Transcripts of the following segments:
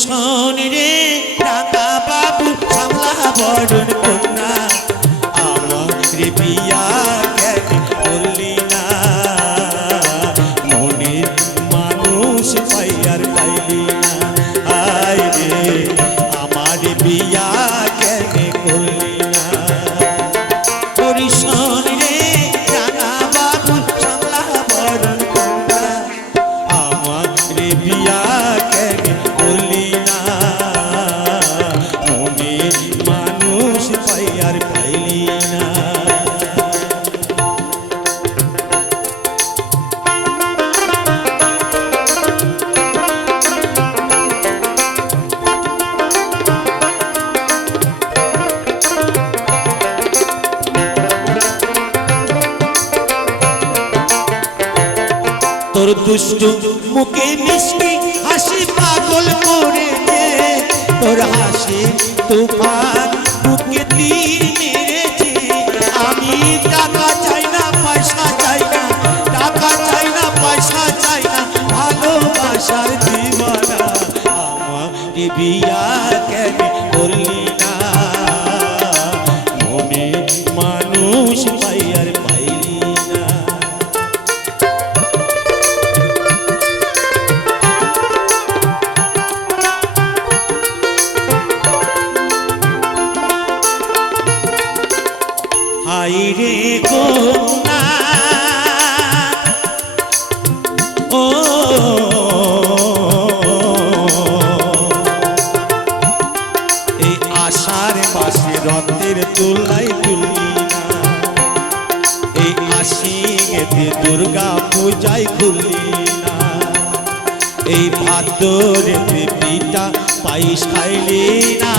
শোনে রে রাঙা বাবু সামলা বরণ তোর দুষ্টু মুখে মিষ্টি হাসি পাগল করে দে। তোর হাসি তুফান বুকে তীর মেরেছে। আমি টাকা চাই না, পয়সা চাই না, টাকা চাই না, পয়সা চাই না, ভালোবাসার দিবানা। আমার বিয়া কেন করলি না? তুলাই তুললি না। এই আশিঙেতে দুর্গা পূজায় খুললি না। এই ভাদ্রেতে পিতা পাইস খাইলি না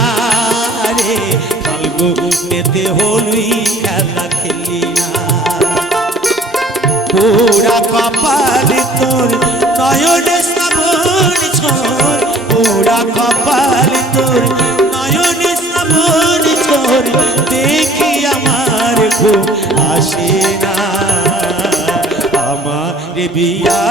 রে। ফাল্গুনেতে হলুই খেলা খেলি না। পুরা কপাল তোর নয়নে শ্রাবণ ছোর পুরা কপাল তোর ছোর দেখি আমার আসে না। আমার বিয়া